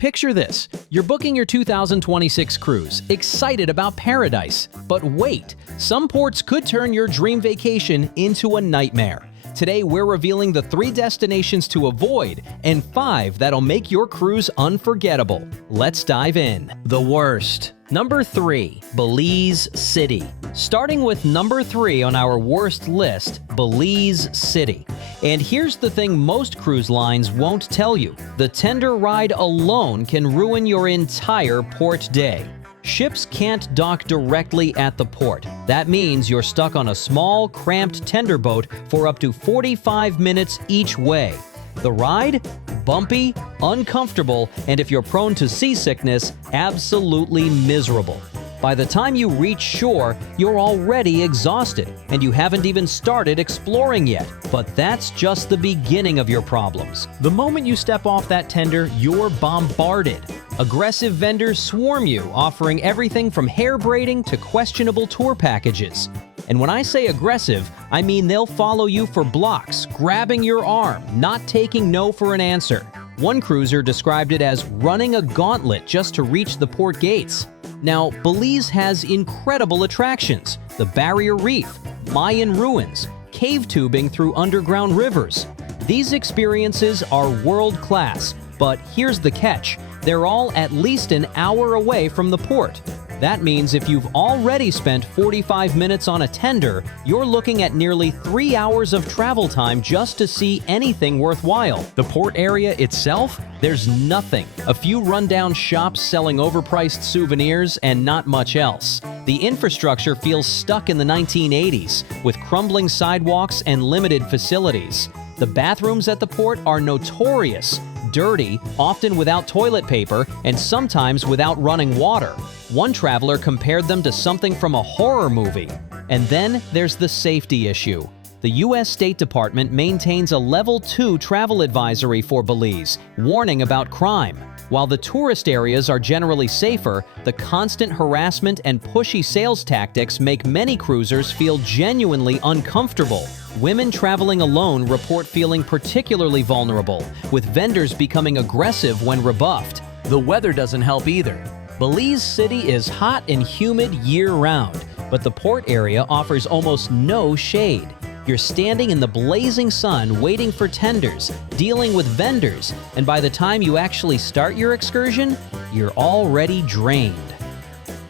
Picture this. You're booking your 2026 cruise, excited about paradise. But wait, some ports could turn your dream vacation into a nightmare. Today, we're revealing the 3 destinations to avoid and 5 that'll make your cruise unforgettable. Let's dive in. The worst. Number 3. Belize City. Starting with number 3 on our worst list, Belize City. And here's the thing most cruise lines won't tell you. The tender ride alone can ruin your entire port day. Ships can't dock directly at the port. That means you're stuck on a small, cramped tender boat for up to 45 minutes each way. The ride? Bumpy, uncomfortable, and if you're prone to seasickness, absolutely miserable. By the time you reach shore, you're already exhausted, and you haven't even started exploring yet. But that's just the beginning of your problems. The moment you step off that tender, you're bombarded. Aggressive vendors swarm you, offering everything from hair braiding to questionable tour packages. And when I say aggressive, I mean they'll follow you for blocks, grabbing your arm, not taking no for an answer. One cruiser described it as running a gauntlet just to reach the port gates. Now, Belize has incredible attractions: the Barrier Reef, Mayan ruins, cave tubing through underground rivers. These experiences are world-class, but here's the catch: they're all at least an hour away from the port. That means if you've already spent 45 minutes on a tender, you're looking at nearly 3 hours of travel time just to see anything worthwhile. The port area itself? There's nothing. A few rundown shops selling overpriced souvenirs and not much else. The infrastructure feels stuck in the 1980s, with crumbling sidewalks and limited facilities. The bathrooms at the port are notorious. Dirty, often without toilet paper, and sometimes without running water. One traveler compared them to something from a horror movie. And then there's the safety issue. The U.S. State Department maintains a Level 2 travel advisory for Belize, warning about crime. While the tourist areas are generally safer, the constant harassment and pushy sales tactics make many cruisers feel genuinely uncomfortable. Women traveling alone report feeling particularly vulnerable, with vendors becoming aggressive when rebuffed. The weather doesn't help either. Belize City is hot and humid year-round, but the port area offers almost no shade. You're standing in the blazing sun waiting for tenders, dealing with vendors, and by the time you actually start your excursion, you're already drained.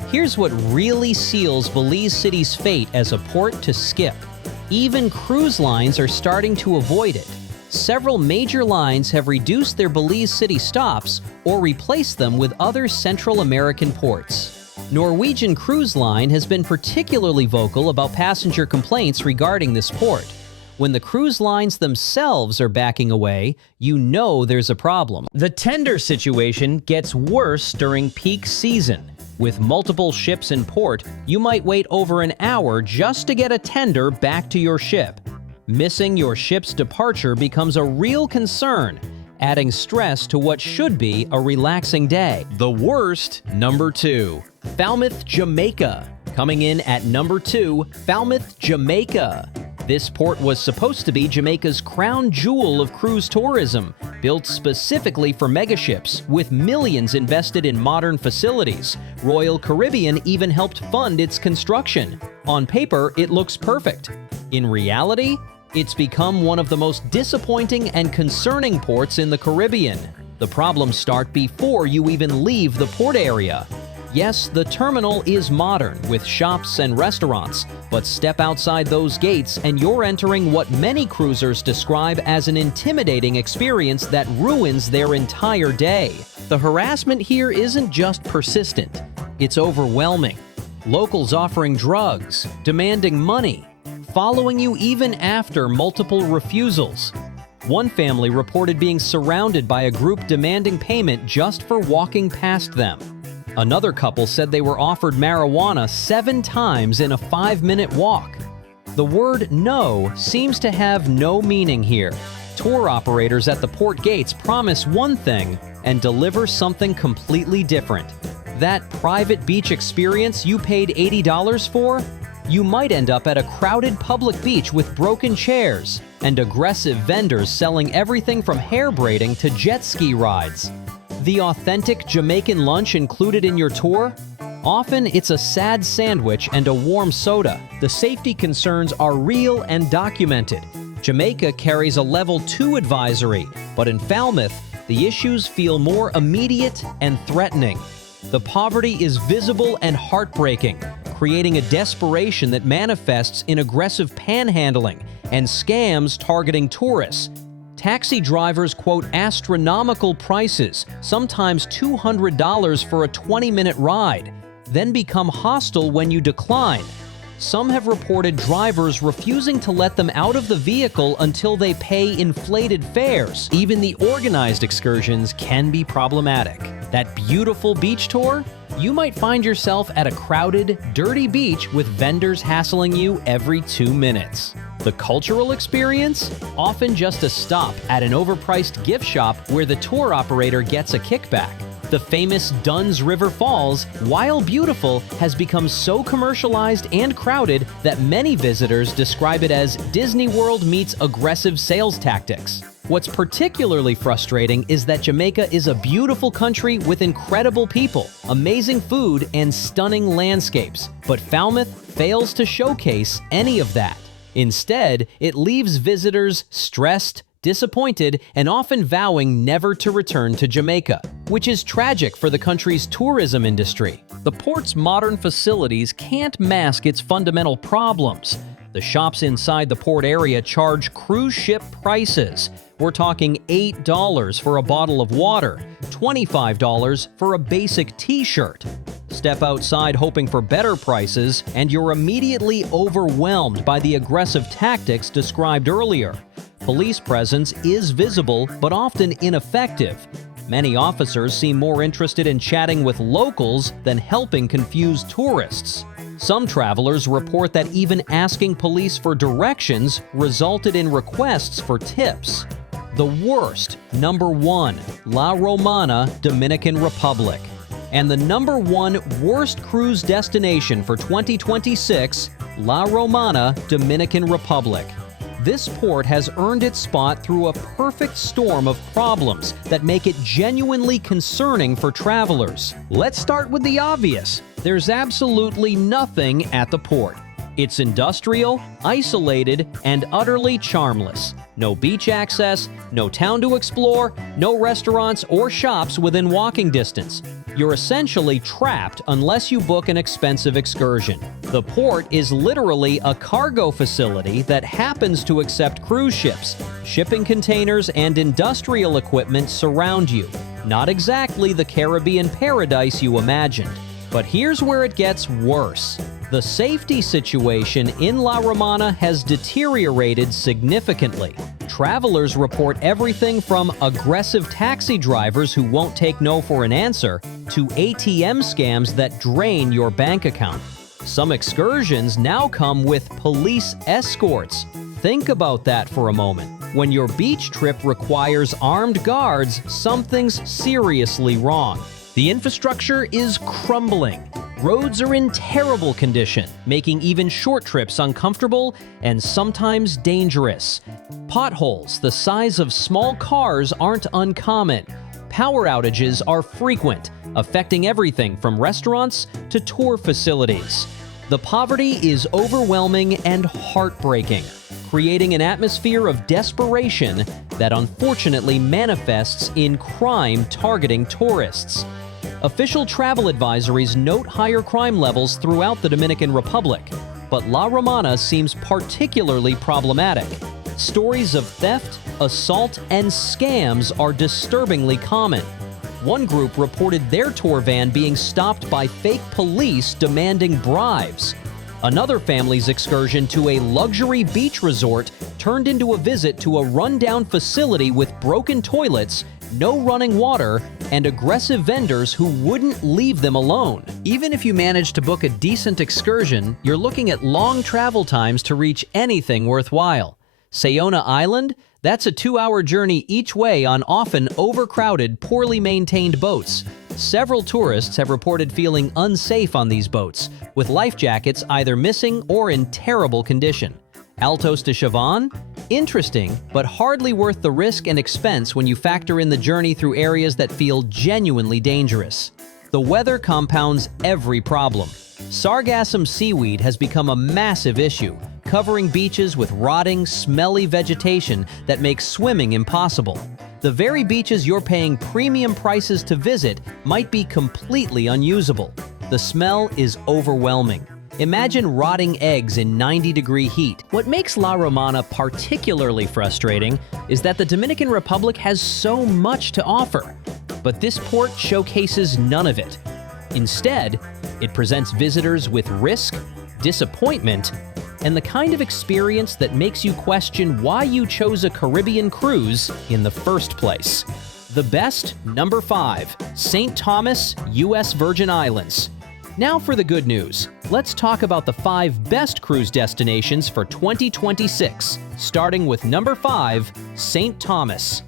Here's what really seals Belize City's fate as a port to skip. Even cruise lines are starting to avoid it. Several major lines have reduced their Belize City stops or replaced them with other Central American ports. Norwegian Cruise Line has been particularly vocal about passenger complaints regarding this port. When the cruise lines themselves are backing away, you know there's a problem. The tender situation gets worse during peak season. With multiple ships in port, you might wait over an hour just to get a tender back to your ship. Missing your ship's departure becomes a real concern, adding stress to what should be a relaxing day. The worst, number 2. Falmouth, Jamaica. Coming in at number 2, Falmouth, Jamaica. This port was supposed to be Jamaica's crown jewel of cruise tourism, built specifically for megaships, with millions invested in modern facilities. Royal Caribbean even helped fund its construction. On paper, it looks perfect. In reality, it's become one of the most disappointing and concerning ports in the Caribbean. The problems start before you even leave the port area. Yes, the terminal is modern with shops and restaurants, but step outside those gates and you're entering what many cruisers describe as an intimidating experience that ruins their entire day. The harassment here isn't just persistent, it's overwhelming. Locals offering drugs, demanding money, following you even after multiple refusals. One family reported being surrounded by a group demanding payment just for walking past them. Another couple said they were offered marijuana 7 times in a 5-minute walk. The word no seems to have no meaning here. Tour operators at the port gates promise one thing and deliver something completely different. That private beach experience you paid $80 for? You might end up at a crowded public beach with broken chairs and aggressive vendors selling everything from hair braiding to jet ski rides. The authentic Jamaican lunch included in your tour? Often it's a sad sandwich and a warm soda. The safety concerns are real and documented. Jamaica carries a Level 2 advisory, but in Falmouth, the issues feel more immediate and threatening. The poverty is visible and heartbreaking, creating a desperation that manifests in aggressive panhandling and scams targeting tourists. Taxi drivers quote astronomical prices, sometimes $200 for a 20-minute ride, then become hostile when you decline. Some have reported drivers refusing to let them out of the vehicle until they pay inflated fares. Even the organized excursions can be problematic. That beautiful beach tour? You might find yourself at a crowded, dirty beach with vendors hassling you every 2 minutes. The cultural experience? Often just a stop at an overpriced gift shop where the tour operator gets a kickback. The famous Dunn's River Falls, while beautiful, has become so commercialized and crowded that many visitors describe it as Disney World meets aggressive sales tactics. What's particularly frustrating is that Jamaica is a beautiful country with incredible people, amazing food, and stunning landscapes, but Falmouth fails to showcase any of that. Instead, it leaves visitors stressed, disappointed, and often vowing never to return to Jamaica, which is tragic for the country's tourism industry. The port's modern facilities can't mask its fundamental problems. The shops inside the port area charge cruise ship prices. We're talking $8 for a bottle of water, $25 for a basic t-shirt. Step outside hoping for better prices, and you're immediately overwhelmed by the aggressive tactics described earlier. Police presence is visible, but often ineffective. Many officers seem more interested in chatting with locals than helping confused tourists. Some travelers report that even asking police for directions resulted in requests for tips. The worst, number 1, La Romana, Dominican Republic. And the number 1 worst cruise destination for 2026, La Romana, Dominican Republic. This port has earned its spot through a perfect storm of problems that make it genuinely concerning for travelers. Let's start with the obvious. There's absolutely nothing at the port. It's industrial, isolated, and utterly charmless. No beach access, no town to explore, no restaurants or shops within walking distance. You're essentially trapped unless you book an expensive excursion. The port is literally a cargo facility that happens to accept cruise ships. Shipping containers and industrial equipment surround you. Not exactly the Caribbean paradise you imagined. But here's where it gets worse. The safety situation in La Romana has deteriorated significantly. Travelers report everything from aggressive taxi drivers who won't take no for an answer to ATM scams that drain your bank account. Some excursions now come with police escorts. Think about that for a moment. When your beach trip requires armed guards, something's seriously wrong. The infrastructure is crumbling. Roads are in terrible condition, making even short trips uncomfortable and sometimes dangerous. Potholes the size of small cars aren't uncommon. Power outages are frequent, affecting everything from restaurants to tour facilities. The poverty is overwhelming and heartbreaking, creating an atmosphere of desperation that unfortunately manifests in crime targeting tourists. Official travel advisories note higher crime levels throughout the Dominican Republic, but La Romana seems particularly problematic. Stories of theft, assault, and scams are disturbingly common. One group reported their tour van being stopped by fake police demanding bribes. Another family's excursion to a luxury beach resort turned into a visit to a rundown facility with broken toilets, no running water, and aggressive vendors who wouldn't leave them alone. Even if you manage to book a decent excursion, you're looking at long travel times to reach anything worthwhile. Sayona Island? That's a 2-hour journey each way on often overcrowded, poorly maintained boats. Several tourists have reported feeling unsafe on these boats, with life jackets either missing or in terrible condition. Altos de Chavan? Interesting, but hardly worth the risk and expense when you factor in the journey through areas that feel genuinely dangerous. The weather compounds every problem. Sargassum seaweed has become a massive issue, covering beaches with rotting, smelly vegetation that makes swimming impossible. The very beaches you're paying premium prices to visit might be completely unusable. The smell is overwhelming. Imagine rotting eggs in 90-degree heat. What makes La Romana particularly frustrating is that the Dominican Republic has so much to offer, but this port showcases none of it. Instead, it presents visitors with risk, disappointment, and the kind of experience that makes you question why you chose a Caribbean cruise in the first place. The best, number 5, St. Thomas, U.S. Virgin Islands. Now for the good news. Let's talk about the 5 best cruise destinations for 2026, starting with number 5, St. Thomas.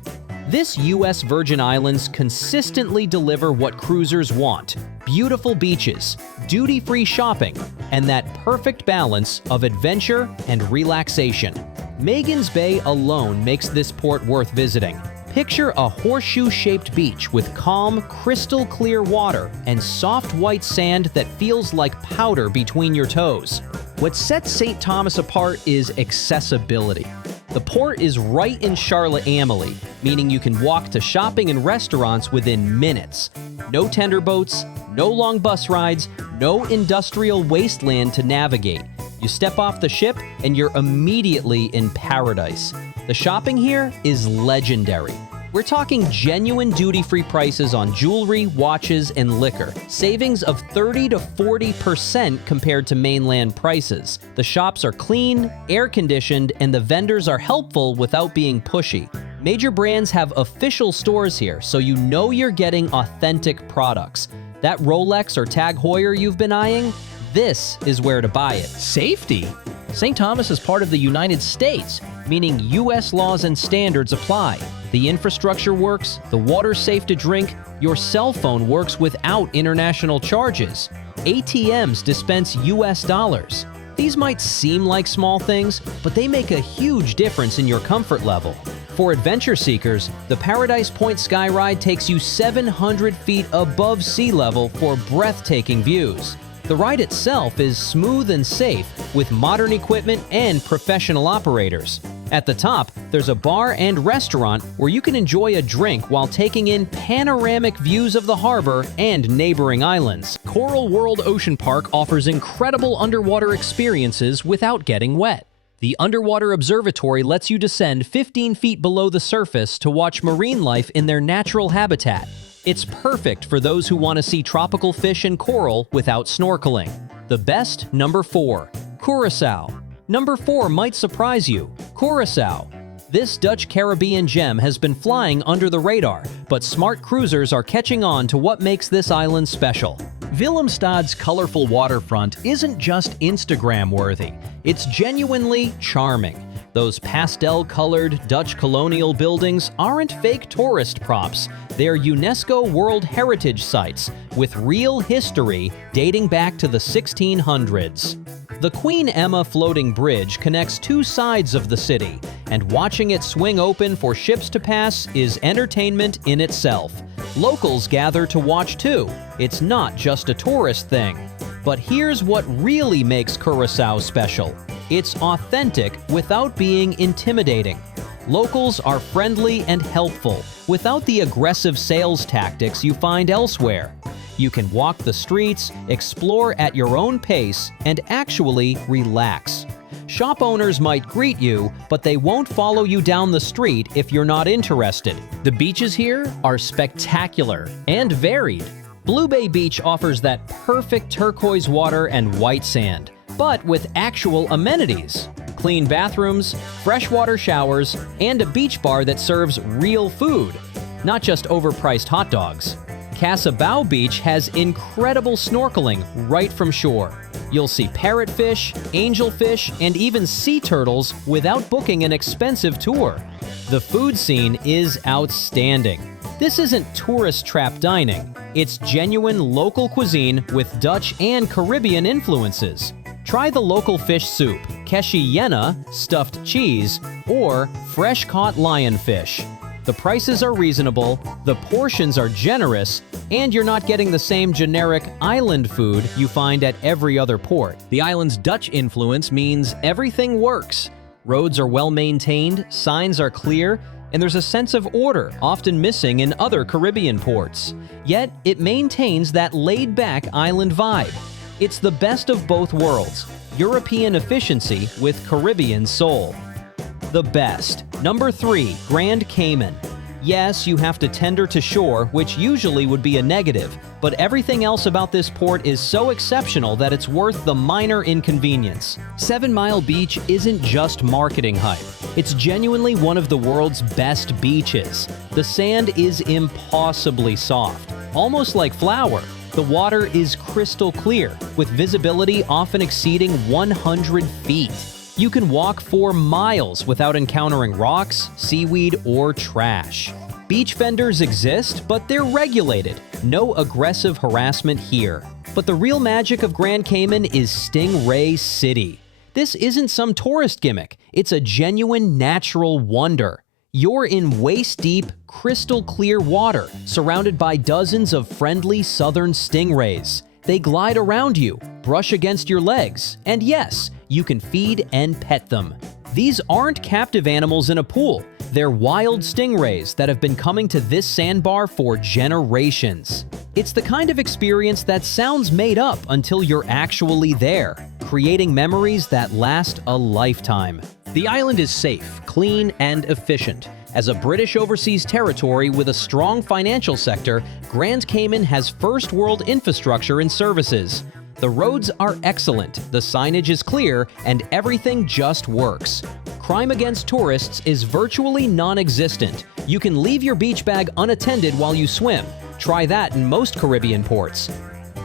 This U.S. Virgin Islands consistently deliver what cruisers want: beautiful beaches, duty-free shopping, and that perfect balance of adventure and relaxation. Magens Bay alone makes this port worth visiting. Picture a horseshoe-shaped beach with calm, crystal-clear water and soft white sand that feels like powder between your toes. What sets St. Thomas apart is accessibility. The port is right in Charlotte-Amalie, meaning you can walk to shopping and restaurants within minutes. No tender boats, no long bus rides, no industrial wasteland to navigate. You step off the ship and you're immediately in paradise. The shopping here is legendary. We're talking genuine duty-free prices on jewelry, watches, and liquor. Savings of 30 to 40% compared to mainland prices. The shops are clean, air-conditioned, and the vendors are helpful without being pushy. Major brands have official stores here, so you know you're getting authentic products. That Rolex or Tag Heuer you've been eyeing? This is where to buy it. Safety? St. Thomas is part of the United States, meaning U.S. laws and standards apply. The infrastructure works, the water's safe to drink, your cell phone works without international charges. ATMs dispense U.S. dollars. These might seem like small things, but they make a huge difference in your comfort level. For adventure seekers, the Paradise Point Sky Ride takes you 700 feet above sea level for breathtaking views. The ride itself is smooth and safe, with modern equipment and professional operators. At the top, there's a bar and restaurant where you can enjoy a drink while taking in panoramic views of the harbor and neighboring islands. Coral World Ocean Park offers incredible underwater experiences without getting wet. The underwater observatory lets you descend 15 feet below the surface to watch marine life in their natural habitat. It's perfect for those who want to see tropical fish and coral without snorkeling. The best, number 4, Curaçao. Number 4 might surprise you, Curaçao. This Dutch Caribbean gem has been flying under the radar, but smart cruisers are catching on to what makes this island special. Willemstad's colorful waterfront isn't just Instagram-worthy, it's genuinely charming. Those pastel-colored Dutch colonial buildings aren't fake tourist props. They're UNESCO World Heritage Sites with real history dating back to the 1600s. The Queen Emma floating bridge connects 2 sides of the city, and watching it swing open for ships to pass is entertainment in itself. Locals gather to watch too. It's not just a tourist thing. But here's what really makes Curaçao special. It's authentic without being intimidating. Locals are friendly and helpful, without the aggressive sales tactics you find elsewhere. You can walk the streets, explore at your own pace, and actually relax. Shop owners might greet you, but they won't follow you down the street if you're not interested. The beaches here are spectacular and varied. Blue Bay Beach offers that perfect turquoise water and white sand, but with actual amenities. Clean bathrooms, freshwater showers, and a beach bar that serves real food, not just overpriced hot dogs. Casabao Beach has incredible snorkeling right from shore. You'll see parrotfish, angelfish, and even sea turtles without booking an expensive tour. The food scene is outstanding. This isn't tourist trap dining. It's genuine local cuisine with Dutch and Caribbean influences. Try the local fish soup, Keshiena, stuffed cheese, or fresh-caught lionfish. The prices are reasonable, the portions are generous, and you're not getting the same generic island food you find at every other port. The island's Dutch influence means everything works. Roads are well maintained, signs are clear, and there's a sense of order, often missing in other Caribbean ports. Yet, it maintains that laid-back island vibe. It's the best of both worlds, European efficiency with Caribbean soul. The best. Number 3, Grand Cayman. Yes, you have to tender to shore, which usually would be a negative, but everything else about this port is so exceptional that it's worth the minor inconvenience. 7 Mile Beach isn't just marketing hype. It's genuinely one of the world's best beaches. The sand is impossibly soft, almost like flour. The water is crystal clear, with visibility often exceeding 100 feet. You can walk for miles without encountering rocks, seaweed, or trash. Beach vendors exist, but they're regulated. No aggressive harassment here. But the real magic of Grand Cayman is Stingray City. This isn't some tourist gimmick. It's a genuine natural wonder. You're in waist-deep, crystal-clear water, surrounded by dozens of friendly southern stingrays. They glide around you, brush against your legs, and yes, you can feed and pet them. These aren't captive animals in a pool. They're wild stingrays that have been coming to this sandbar for generations. It's the kind of experience that sounds made up until you're actually there, creating memories that last a lifetime. The island is safe, clean, and efficient. As a British overseas territory with a strong financial sector, Grand Cayman has first-world infrastructure and services. The roads are excellent, the signage is clear, and everything just works. Crime against tourists is virtually non-existent. You can leave your beach bag unattended while you swim. Try that in most Caribbean ports.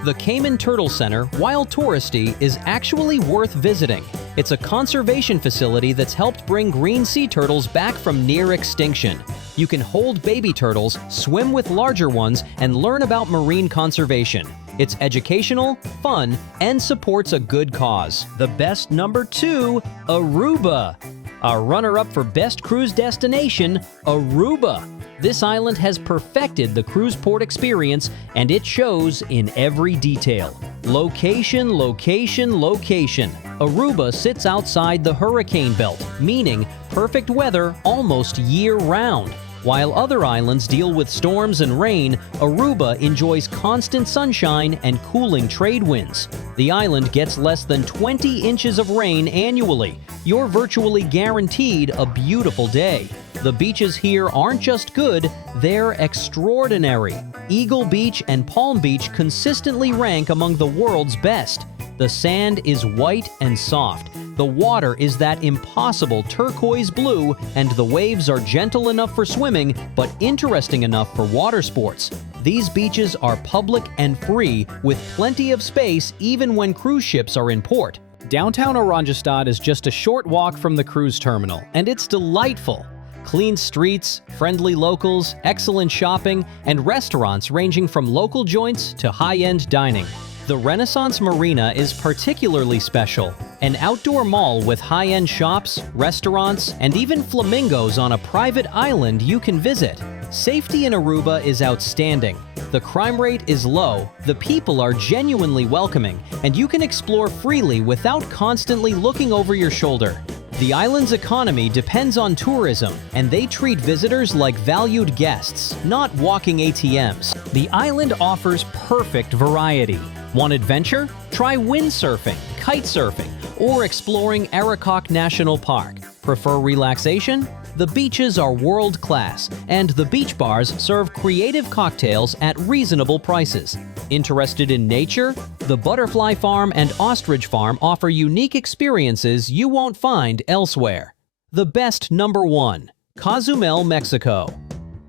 The Cayman Turtle Center, while touristy, is actually worth visiting. It's a conservation facility that's helped bring green sea turtles back from near extinction. You can hold baby turtles, swim with larger ones, and learn about marine conservation. It's educational, fun, and supports a good cause. The best number 2, Aruba. Our runner-up for best cruise destination, Aruba. This island has perfected the cruise port experience, and it shows in every detail. Location, location, location. Aruba sits outside the hurricane belt, meaning perfect weather almost year-round. While other islands deal with storms and rain, Aruba enjoys constant sunshine and cooling trade winds. The island gets less than 20 inches of rain annually. You're virtually guaranteed a beautiful day. The beaches here aren't just good, they're extraordinary. Eagle Beach and Palm Beach consistently rank among the world's best. The sand is white and soft. The water is that impossible turquoise blue, and the waves are gentle enough for swimming, but interesting enough for water sports. These beaches are public and free, with plenty of space even when cruise ships are in port. Downtown Oranjestad is just a short walk from the cruise terminal, and it's delightful. Clean streets, friendly locals, excellent shopping, and restaurants ranging from local joints to high-end dining. The Renaissance Marina is particularly special, an outdoor mall with high-end shops, restaurants, and even flamingos on a private island you can visit. Safety in Aruba is outstanding. The crime rate is low, the people are genuinely welcoming, and you can explore freely without constantly looking over your shoulder. The island's economy depends on tourism, and they treat visitors like valued guests, not walking ATMs. The island offers perfect variety. Want adventure? Try windsurfing, kite surfing, or exploring Arikok National Park. Prefer relaxation? The beaches are world-class, and the beach bars serve creative cocktails at reasonable prices. Interested in nature? The Butterfly Farm and Ostrich Farm offer unique experiences you won't find elsewhere. The best number 1, Cozumel, Mexico.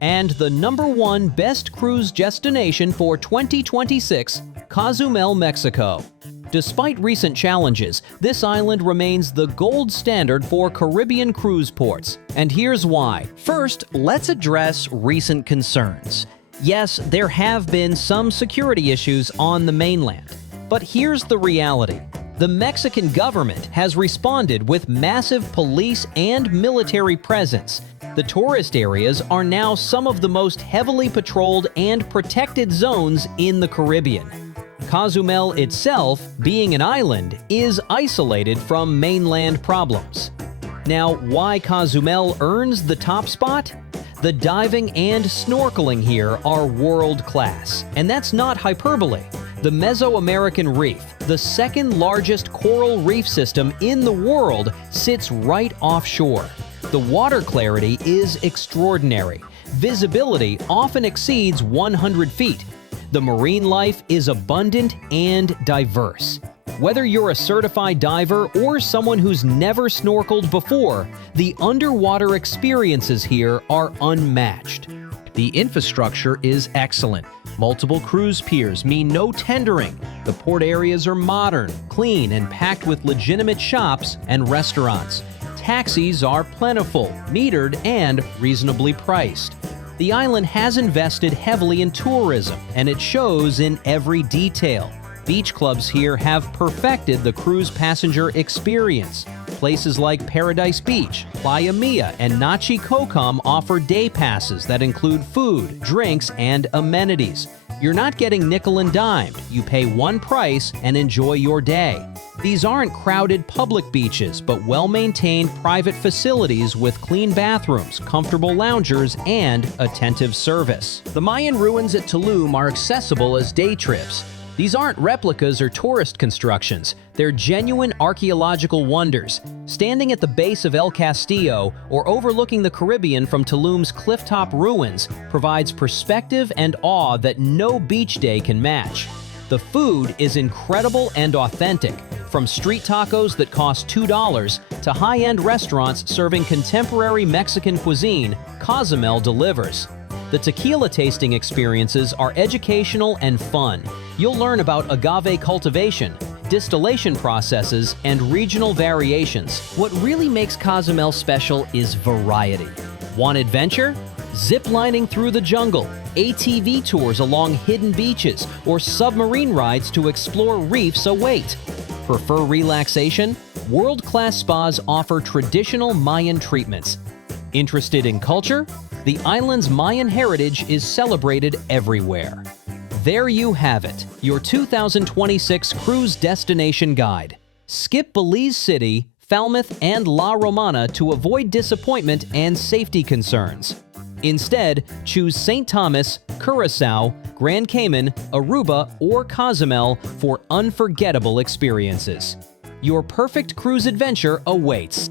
And the number 1 best cruise destination for 2026, Cozumel, Mexico. Despite recent challenges, this island remains the gold standard for Caribbean cruise ports, and here's why. First, let's address recent concerns. Yes, there have been some security issues on the mainland, but here's the reality. The Mexican government has responded with massive police and military presence. The tourist areas are now some of the most heavily patrolled and protected zones in the Caribbean. Cozumel itself, being an island, is isolated from mainland problems. Now, why Cozumel earns the top spot? The diving and snorkeling here are world-class, and that's not hyperbole. The Mesoamerican Reef, the second largest coral reef system in the world, sits right offshore. The water clarity is extraordinary. Visibility often exceeds 100 feet. The marine life is abundant and diverse. Whether you're a certified diver or someone who's never snorkeled before, the underwater experiences here are unmatched. The infrastructure is excellent. Multiple cruise piers mean no tendering. The port areas are modern, clean, and packed with legitimate shops and restaurants. Taxis are plentiful, metered, and reasonably priced. The island has invested heavily in tourism, and it shows in every detail. Beach clubs here have perfected the cruise passenger experience. Places like Paradise Beach, Playa Mia, and Nachi Kokam offer day passes that include food, drinks, and amenities. You're not getting nickel and dimed. You pay one price and enjoy your day. These aren't crowded public beaches, but well-maintained private facilities with clean bathrooms, comfortable loungers, and attentive service. The Mayan ruins at Tulum are accessible as day trips. These aren't replicas or tourist constructions. They're genuine archaeological wonders. Standing at the base of El Castillo or overlooking the Caribbean from Tulum's clifftop ruins provides perspective and awe that no beach day can match. The food is incredible and authentic. From street tacos that cost $2 to high-end restaurants serving contemporary Mexican cuisine, Cozumel delivers. The tequila tasting experiences are educational and fun. You'll learn about agave cultivation, distillation processes, and regional variations. What really makes Cozumel special is variety. Want adventure? Zip lining through the jungle, ATV tours along hidden beaches, or submarine rides to explore reefs await. Prefer relaxation? World-class spas offer traditional Mayan treatments. Interested in culture? The island's Mayan heritage is celebrated everywhere. There you have it, your 2026 cruise destination guide. Skip Belize City, Falmouth, and La Romana to avoid disappointment and safety concerns. Instead, choose St. Thomas, Curacao, Grand Cayman, Aruba, or Cozumel for unforgettable experiences. Your perfect cruise adventure awaits.